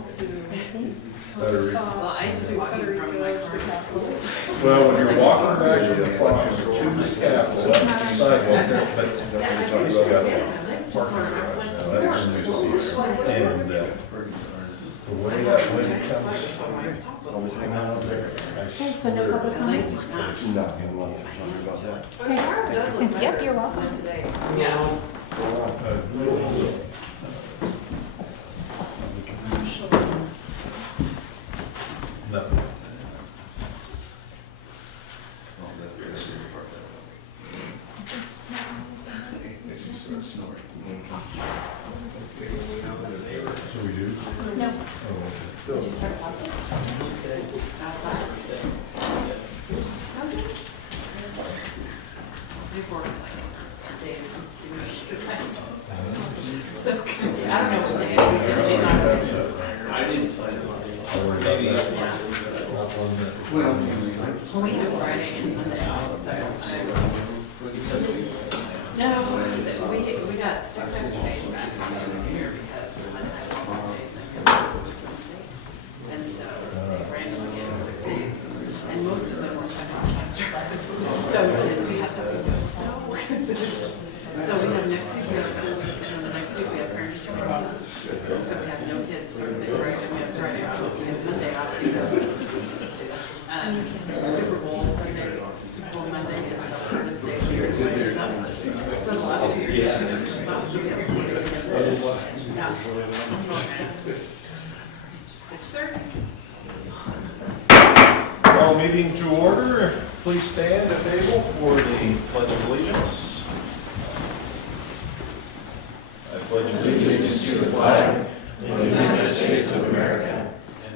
Federico. Well, I just walking from my car to school. Well, when you're walking back to the farm, there's two capitals on the sidewalk there, but at least you got parking garage now, that's news. And the way that wind comes, always hang out up there. Okay, so no public comments? No, I'm not talking about that. Okay. Yep, you're welcome. Today. Yeah. Nothing. So we do? No. Oh, Did you start talking? Before it was like, Dave, so confused. I don't know what day it is. I didn't sign it. I'll worry about that. Well, we have Friday and Monday off, so no, we got 6 extra days back here because Monday has holidays and so they randomly gave us 6 days, and most of them were second semester. So then we have to so we have next week, we have schools, and then the next week we have parent teacher meetings. So we have no kids Thursday, Friday, we have Friday off, we have Monday off because Super Bowl Sunday, Super Bowl Monday is the hardest day of the year. So the last 2 years, last week, yeah. 6:30. Call meeting to order. Please stand if able for the Pledge of Allegiance. I pledge Allegiance to the flag of the United States of America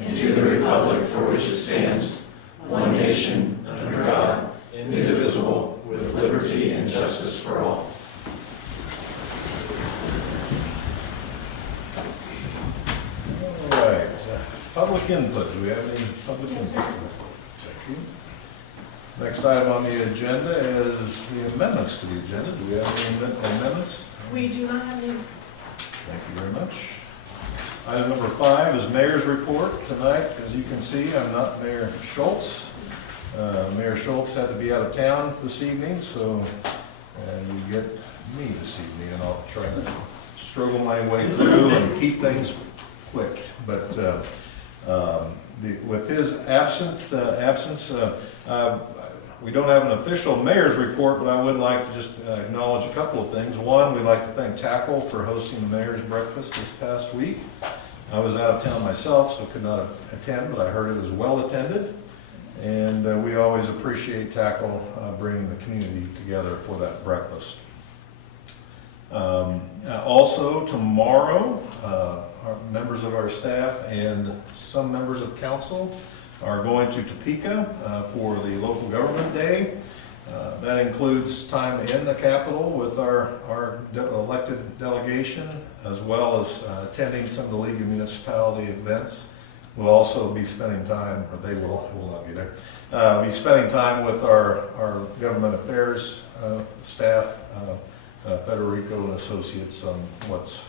and to the republic for which it stands, one nation, under God, indivisible, with liberty and justice for all. All right. Public input. Do we have any public input? Thank you. Next item on the agenda is the amendments to the agenda. Do we have any amendments? We do not have any. Thank you very much. Item number 5 is Mayor's Report. Tonight, as you can see, I'm not Mayor Schultz. Mayor Schultz had to be out of town this evening, so you get me this evening, and I'll try to struggle my way through and keep things quick. But with his absence, we don't have an official mayor's report, but I would like to just acknowledge a couple of things. One, we'd like to thank Tackle for hosting the mayor's breakfast this past week. I was out of town myself, so could not attend, but I heard it was well attended. And we always appreciate Tackle bringing the community together for that breakfast. Also, tomorrow, our members of our staff and some members of council are going to Topeka for the local government day. That includes time in the Capitol with our elected delegation, as well as attending some of the League of Municipality events. We'll also be spending time, or they will not be there, be spending time with our government affairs staff, Federico and Associates, on what's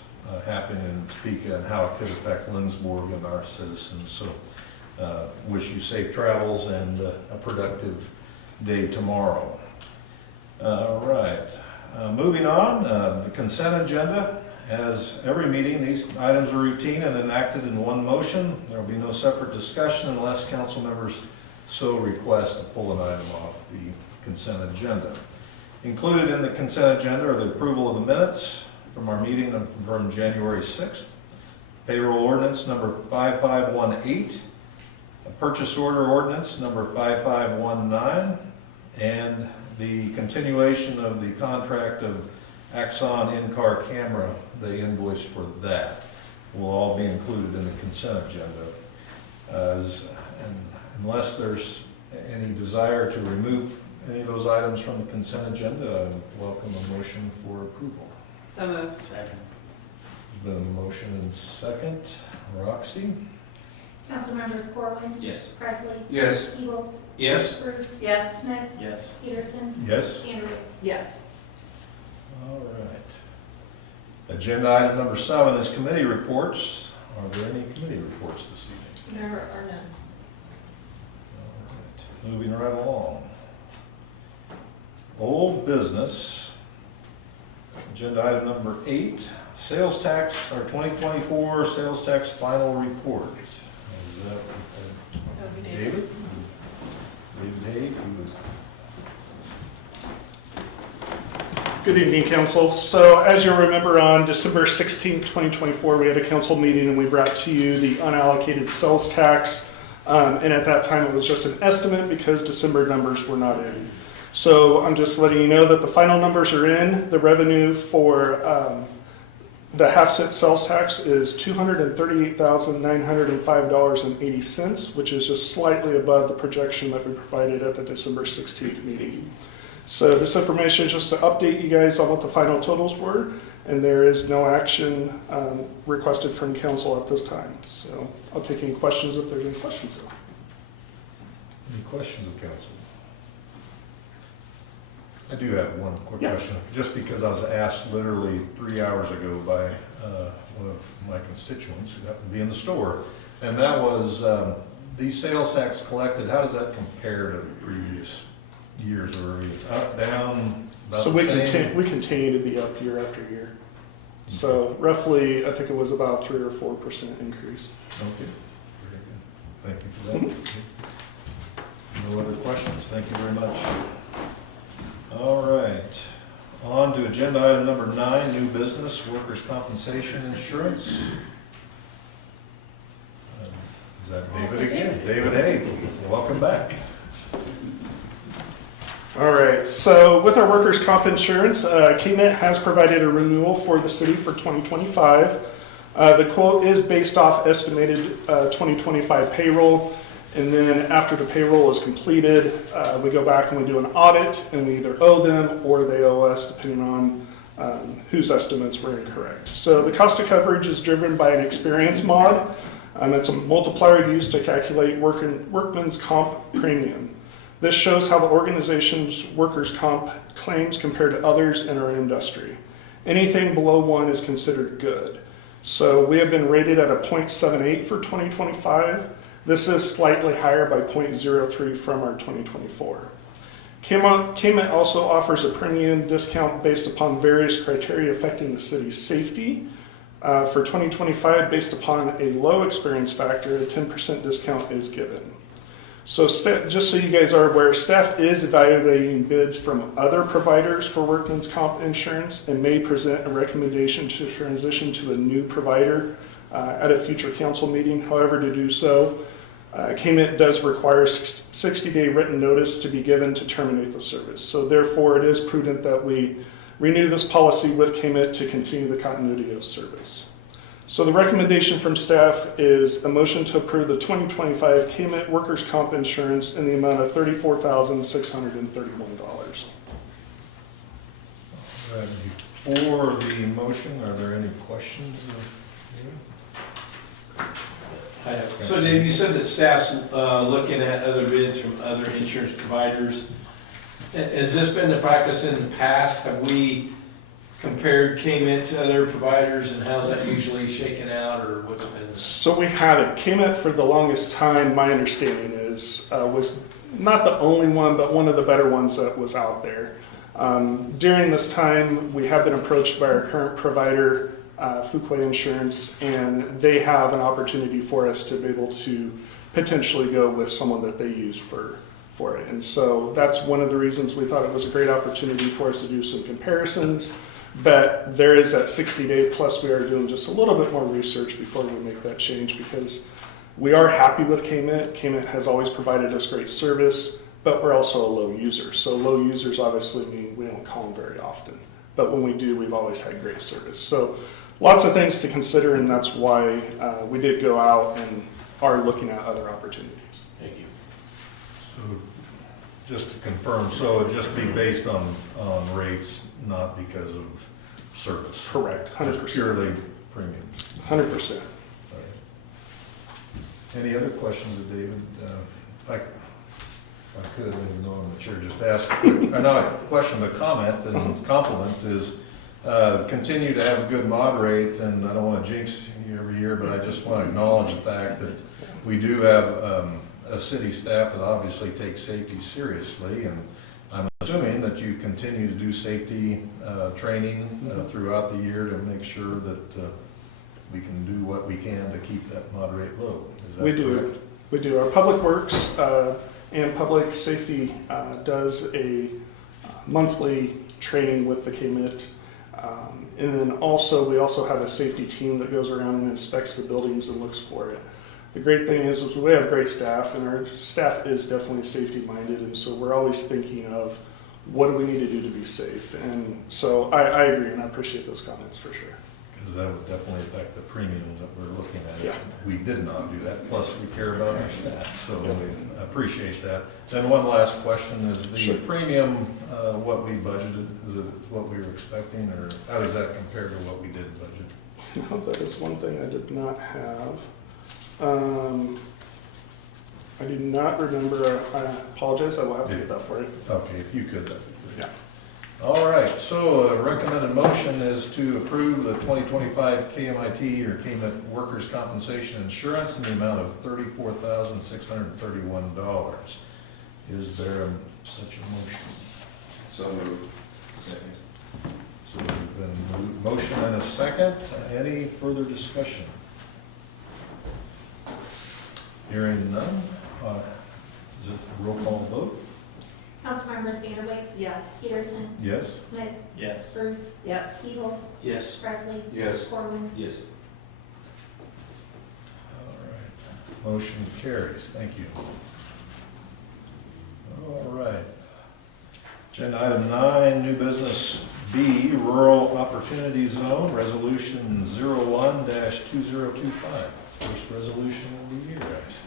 happening in Topeka and how it could affect Lindsborg and our citizens. So wish you safe travels and a productive day tomorrow. All right, moving on, the consent agenda. As every meeting, these items are routine and enacted in one motion. There will be no separate discussion unless council members so request to pull an item off the consent agenda. Included in the consent agenda are the approval of the minutes from our meeting from January 6th, payroll ordinance number 5518, a purchase order ordinance number 5519, and the continuation of the contract of Axon in-car camera, the invoice for that will all be included in the consent agenda. Unless there's any desire to remove any of those items from the consent agenda, I welcome a motion for approval. So moved. Second. There's been a motion and second. Roxy? Councilmembers Corwin. Yes. Presley. Yes. Eagle. Yes. Bruce. Yes. Smith. Yes. Peterson. Yes. Andrew. Yes. All right. Agenda item number 7 is committee reports. Are there any committee reports? reports this evening? There are none. All right, moving right along. Old business. Agenda item number 8, sales tax, our 2024 sales tax final report. Is that That would be David? David Hay, who would Good evening, Council. So as you'll remember, on December 16th, 2024, we had a council meeting and we brought to you the unallocated sales tax. And at that time, it was just an estimate because December numbers were not in. So I'm just letting you know that the final numbers are in. The revenue for the half-cent sales tax is $238,905.80, which is just slightly above the projection that we provided at the December 16th meeting. So this information is just to update you guys on what the final totals were, and there is no action requested from council at this time. So I'll take any questions if there's any questions. Any questions of council? I do have one quick Yeah. question, just because I was asked literally 3 hours ago by one of my constituents who happened to be in the store, and that was these sales tax collected, how does that compare to previous years? Are we up, down, about So the we same? continue to be up year after year. So roughly, I think it was about 3 or 4% increase. Okay, very good. Thank you for that. No other questions? Thank you very much. All right, on to agenda item number 9, new business, workers' compensation insurance. Is that David again? David Hay, welcome back. All right, so with our workers' comp insurance, KMIT has provided a renewal for the city for 2025. The quote is based off estimated 2025 payroll, and then after the payroll is completed, we go back and we do an audit, and we either owe them or they owe us, depending on whose estimates were incorrect. So the cost of coverage is driven by an experience mod. It's a multiplier used to calculate workman's comp premium. This shows how the organization's workers' comp claims compare to others in our industry. Anything below 1 is considered good. So we have been rated at a 0.78 for 2025. This is slightly higher by 0.03 from our 2024. KMIT also offers a premium discount based upon various criteria affecting the city's safety. For 2025, based upon a low experience factor, a 10% discount is given. So just so you guys are aware, staff is evaluating bids from other providers for workman's comp insurance and may present a recommendation to transition to a new provider at a future council meeting. However, to do so, KMIT does require 60-day written notice to be given to terminate the service. So therefore, it is prudent that we renew this policy with KMIT to continue the continuity of service. So the recommendation from staff is a motion to approve the 2025 KMIT workers' comp insurance in the amount of $34,631. Before the motion, are there any questions? So Dave, you said that staff's looking at other bids from other insurance providers. Has this been the practice in the past? Have we compared KMIT to other providers, and how's that usually shaken out, or what's been? So we haven't. KMIT for the longest time, my understanding is, was not the only one, but one of the better ones that was out there. During this time, we have been approached by our current provider, Fuquay Insurance, and they have an opportunity for us to be able to potentially go with someone that they use for it. And so that's one of the reasons we thought it was a great opportunity for us to do some comparisons. But there is that 60-day, plus we are doing just a little bit more research before we make that change, because we are happy with KMIT. KMIT has always provided us great service, but we're also a low user. So low users obviously mean we don't call them very often. But when we do, we've always had great service. So lots of things to consider, and that's why we did go out and are looking at other opportunities. Thank you. So just to confirm, so it'd just be based on rates, not because of service? Correct, 100%. Just purely premiums? 100%. Any other questions of David? If I could, even though I'm the chair, just ask, or not a question, but comment and compliment is, continue to have a good mod rate, and I don't want to jinx you every year, but I just want to acknowledge the fact that we do have a city staff that obviously takes safety seriously, and I'm assuming that you continue to do safety training throughout the year to make sure that we can do what we can to keep that mod rate low. Is that We correct? do. We do. Our Public Works and Public Safety does a monthly training with the KMIT. And then also, we also have a safety team that goes around and inspects the buildings and looks for it. The great thing is we have great staff, and our staff is definitely safety minded, and so we're always thinking of what do we need to do to be safe. And so I agree, and I appreciate those comments for sure. Because that would definitely affect the premium that we're looking at. Yeah. We did not do that, plus we care about our staff, so we appreciate that. Then one last question, is the Sure. premium what we budgeted, is it what we were expecting, or how does that compare to what we did budget? No, that is one thing I did not have. I do not remember. I apologize. I will have to get that for you. Okay, if you could, that'd be great. Yeah. All right, so a recommended motion is to approve the 2025 KMIT or KMIT Workers' Compensation Insurance in the amount of $34,631. Is there such a motion? So moved. Second. So we've been motion and a second. Any further discussion? Hearing none. Is it a roll call vote? Councilmembers Vanderway, Yes. Peterson, Yes. Smith, Yes. Bruce, Yes. Siebel, Yes. Presley, Yes. Corwin. Yes. All right. Motion carries. Thank you. All right. Agenda item 9, new business B, Rural Opportunity Zone, Resolution 01-2025. First resolution of the year, I see.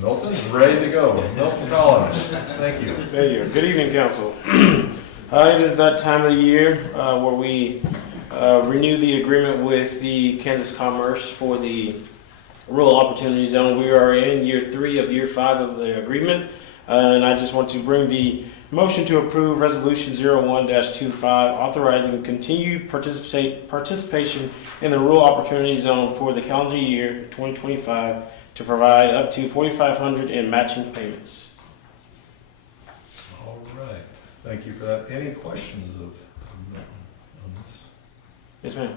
Milton's ready to go. Milton Collins, thank you. Thank you. Good evening, council. It is that time of the year where we renew the agreement with the Kansas Commerce for the Rural Opportunity Zone. We are in year 3 of year 5 of the agreement, and I just want to bring the motion to approve Resolution 01-25, authorizing continued participation in the Rural Opportunity Zone for the calendar year 2025 to provide up to $4,500 in matching payments. All right, thank you for that. Any questions of Milton on this? Yes, ma'am.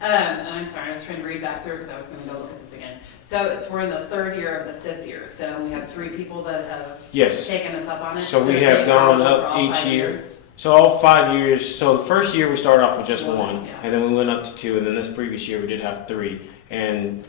I'm sorry, I was trying to read back through because I was going to go look at this again. So we're in the 3rd year of the 5th year, so we have 3 people that have Yes. taken us up on it. So we they have are gone for up all each 5 year. years. So all 5 years. So the first year we started off with just 1, Yeah. and then we went up to 2, and then this previous year we did have 3, and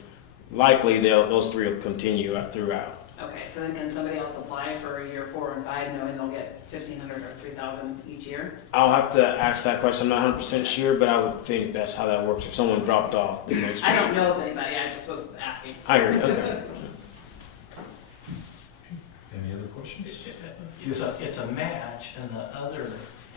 likely those 3 will continue throughout. Okay, so then can somebody else apply for year 4 and 5 knowing they'll get $1,500 or $3,000 each year? I'll have to ask that question. I'm not 100% sure, but I would think that's how that works. If someone dropped off the next I don't know of anybody, I just was asking. I heard. Okay. Any other questions? It's a match, and the other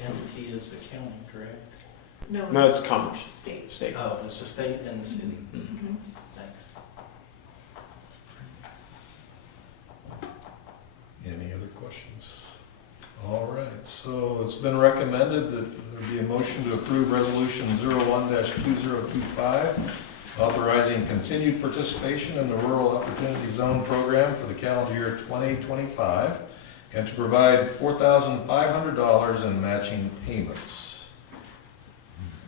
entity is the county, correct? No, it's Commerce. State. State. Oh, it's the state and the city. Mhm. Thanks. Any other questions? All right, so it's been recommended that there be a motion to approve Resolution 01-2025, authorizing continued participation in the Rural Opportunity Zone program for the calendar year 2025, and to provide $4,500 in matching payments.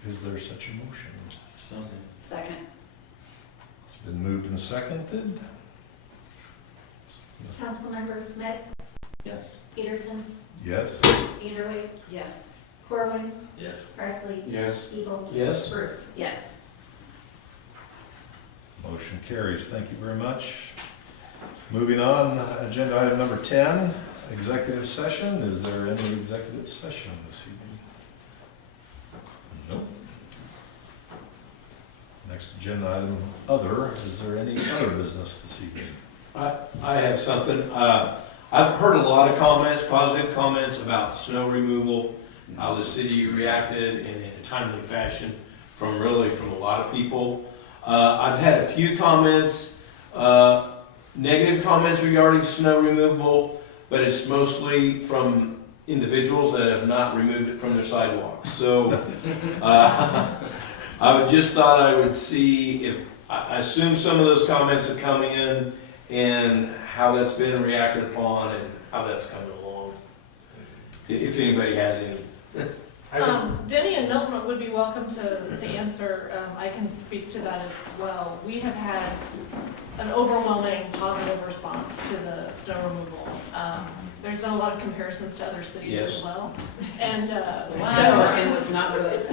Is there such a motion? So, Second. It's been moved and seconded. Councilmembers Smith, yes. Peterson, Yes? Vanderway, Yes. Corwin, Yes. Presley, Yes. Siebel, Yes. Bruce. Yes. Motion carries. Thank you very much. Moving on, agenda item number 10, executive session. Is there any executive session this evening? Nope. Next agenda item, other. Is there any other business this evening? I have something. I've heard a lot of comments, positive comments about snow removal, how the city reacted in a timely fashion from a lot of people. I've had a few comments, negative comments regarding snow removal, but it's mostly from individuals that have not removed it from their sidewalks. So I would just thought I would see if, I assume some of those comments have come in and how that's been reacted upon and how that's coming along. If anybody has any. Denny and Milton would be welcome to answer. I can speak to that as well. We have had an overwhelming positive response to the snow removal. There's been a lot of comparisons to other cities Yes. as well. And Lindsborg was not good.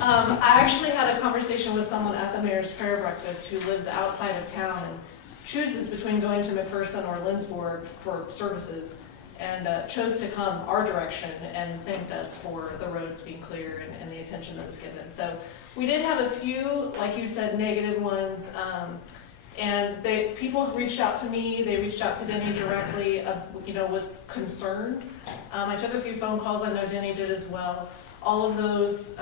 I actually had a conversation with someone at the Mayor's Prayer Breakfast who lives outside of town and chooses between going to McPherson or Lindsborg for services, and chose to come our direction and thanked us for the roads being clear and the attention that was given. So we did have a few, like you said, negative ones, and people reached out to me, they reached out to Denny directly, with concerns. I took a few phone calls, I know Denny did as well. All of those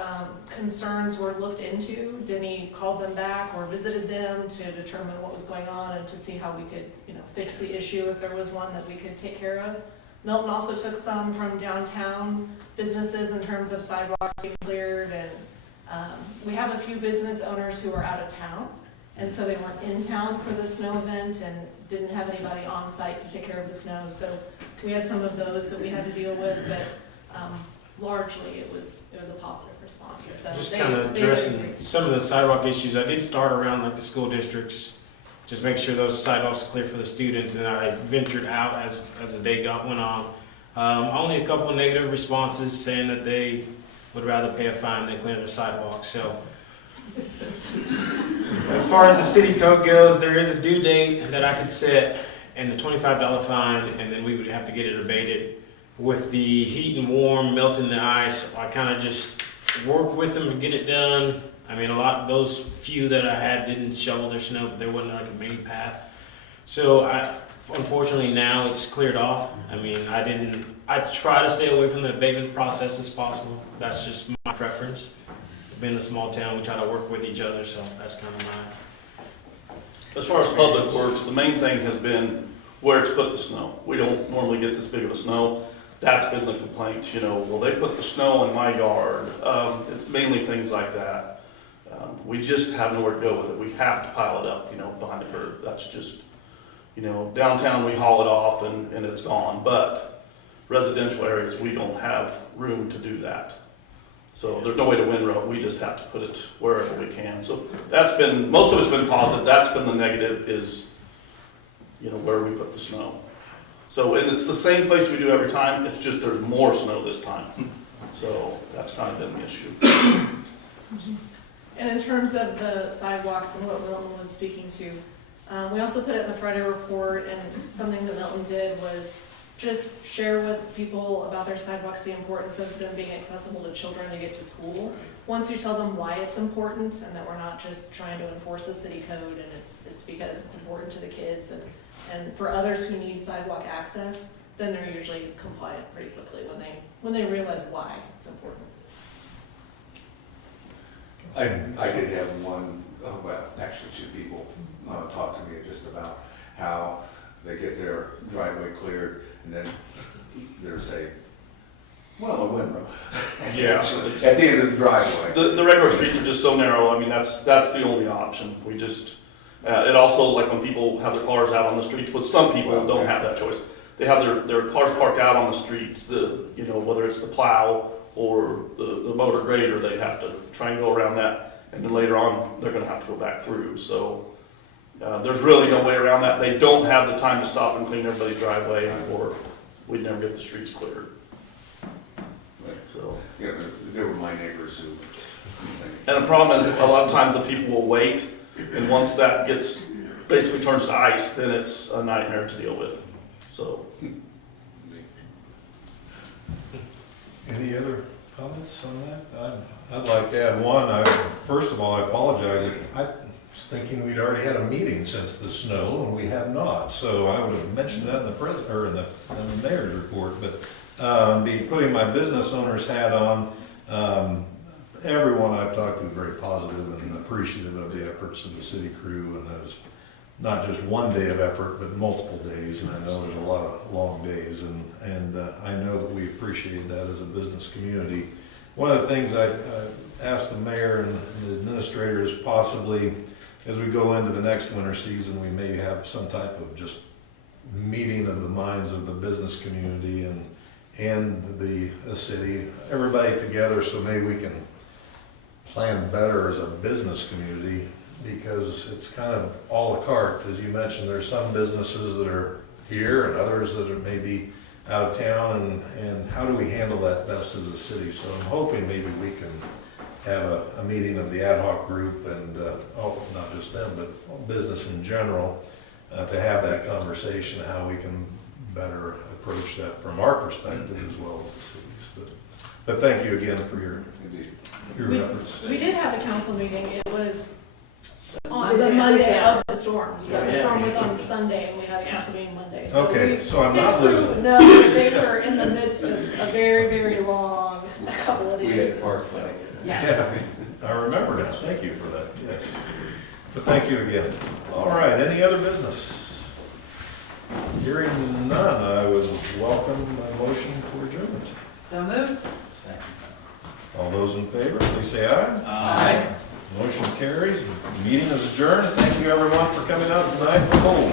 concerns were looked into. Denny called them back or visited them to determine what was going on and to see how we could, fix the issue if there was one that we could take care of. Milton also took some from downtown businesses in terms of sidewalks being cleared, and we have a few business owners who are out of town, and so they weren't in town for the snow event and didn't have anybody on site to take care of the snow. So we had some of those that we had to deal with, but largely it was a positive response. So Just they- kind of they addressing agreed. some of the sidewalk issues. I did start around like the school districts, just make sure those sidewalks are clear for the students, and I ventured out as the day went on. Only a couple of negative responses saying that they would rather pay a fine than clear their sidewalks. So as far as the city code goes, there is a due date that I could set and the $25 fine, and then we would have to get it abated. With the heat and warm, melting the ice, I kind of just worked with them to get it done. I mean, those few that I had didn't shovel their snow, but there wasn't like a main path. So unfortunately now it's cleared off. I mean, I try to stay away from the abatement process as possible. That's just my preference. Being a small town, we try to work with each other, so that's kind of my. As far as public works, the main thing has been where to put the snow. We don't normally get this big of a snow. That's been the complaint, well, they put the snow in my yard, mainly things like that. We just have nowhere to go with it. We have to pile it up, behind the curb. That's just, downtown we haul it off and it's gone. But residential areas, we don't have room to do that. So there's no way to windrow. We just have to put it wherever we can. So most of it's been positive. That's been the negative is, where we put the snow. So, and it's the same place we do every time. It's just there's more snow this time. So that's kind of been the issue. And in terms of the sidewalks and what Milton was speaking to, we also put it in the Friday report, and something that Milton did was just share with people about their sidewalks, the importance of them being accessible to children to get to school. Once you tell them why it's important and that we're not just trying to enforce a city code, and it's because it's important to the kids and for others who need sidewalk access, then they're usually compliant pretty quickly when they realize why it's important. I did have one, actually two people talk to me just about how they get their driveway cleared and then they're saying, well, a windrow. Yeah. At the end of the driveway. The regular streets are just so narrow. I mean, that's the only option. We just, it also, like when people have their cars out on the streets, which some people don't have that choice. They have their cars parked out on the streets, whether it's the plow or the motor grader, they have to try and go around that. And then later on, they're gonna have to go back through. So there's really no way around that. They don't have the time to stop and clean everybody's driveway, or we'd never get the streets cleared. So. Yeah, they were my neighbors who. And the problem is, a lot of times the people will wait, and once that basically turns to ice, then it's a nightmare to deal with. So. Any other comments on that? I'd like to add one. First of all, I apologize. I was thinking we'd already had a meeting since the snow, and we have not. So I would have mentioned that in the mayor's report. But putting my business owner's hat on, everyone I've talked to is very positive and appreciative of the efforts of the city crew and those not just one day of effort, but multiple days, and I know there's a lot of long days, and I know that we appreciate that as a business community. One of the things I asked the mayor and the administrator is possibly, as we go into the next winter season, we may have some type of just meeting of the minds of the business community and the city, everybody together, so maybe we can plan better as a business community, because it's kind of a la carte. As you mentioned, there's some businesses that are here and others that are maybe out of town, and how do we handle that best as a city? So I'm hoping maybe we can have a meeting of the ad hoc group and, not just them, but business in general, to have that conversation, how we can better approach that from our perspective as well as the city's. But thank you again for your efforts. We did have a council meeting. It was on the Monday of the storm. So the storm was on Sunday, and we had a council meeting Monday. So Okay, so I'm his not crew, losing. no, they were in the midst of a very, very long couple of days. Yeah, I remember now. Thank you for that, yes. But thank you again. All right, any other business? Hearing none, I would welcome a motion for adjournment. So moved. Second. All those in favor, please say aye. Aye. Motion carries. Meeting is adjourned. Thank you everyone for coming out tonight. Cold.